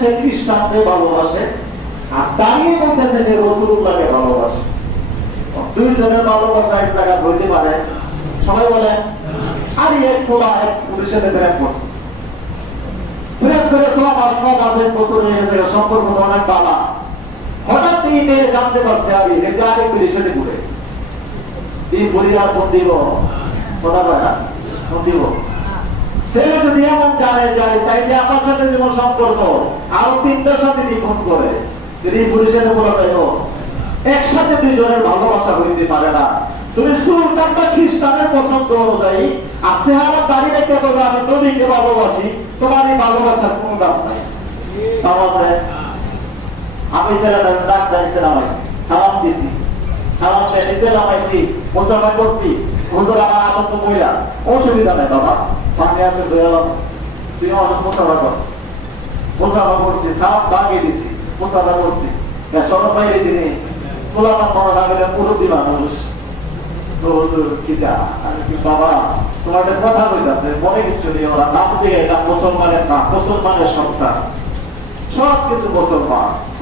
সে খ্রিস্টানকে ভালোবাসে আর দাঁড়িয়ে বলতেছে সে রাসূলুল্লাহকে ভালোবাসে। দুইজনের ভালোবাসা এক জায়গা হইতে পারে? সবাই বলে আরে এক খোলা এক পুলিশের প্রেম করছে, প্রেম করে সব আপনার বছর হয়ে গেছে, সম্পর্ক অনেক বালা। হঠাৎ এই মেয়ে জানতে পারছে আমি এটা আরেক পুলিশের ঘুরে এই পরিবার ফোন দিব শোনা যায় না, ফোন দিব। ছেলে যদি এমন জানে যায় তাই যে আমার সাথে যেমন সম্পর্ক আরো তিনটার সাথে ফোন করে যদি পুলিশের বলা যায় একসাথে দুইজনের ভালোবাসা হইতে পারে না। তুমি সুলতানটা খ্রিস্টানের পছন্দ অনুযায়ী আর চেহারা দাঁড়িয়ে রেখে বলো আমি নবীকে ভালোবাসি, তোমার এই ভালোবাসার কোন দাম নাই। আমি ছেলেটা ডাক্তার নামাইছি, সালাম দিছি, সালাম নিচে নামাইছি, মোসাফা করছি, হুজুর আমার আনন্দ মহিলা, অসুবিধা নেই বাবা, পানি আছে দয়ালাম, তুই আমার মোসাফা কর। মোসাফা করছি, সালাম দাগিয়ে দিছি, মোসাফা করছি, সরব বাইরে দিনে গোলাপান মনে রাখলে পুরোদি মানুষ। বাবা তোমার কথা বলতে মনে কিছু নেই, ওরা নাম দিয়ে এটা মুসলমানের না, মুসলমানের সন্তান, সব কিছু মুসলমান।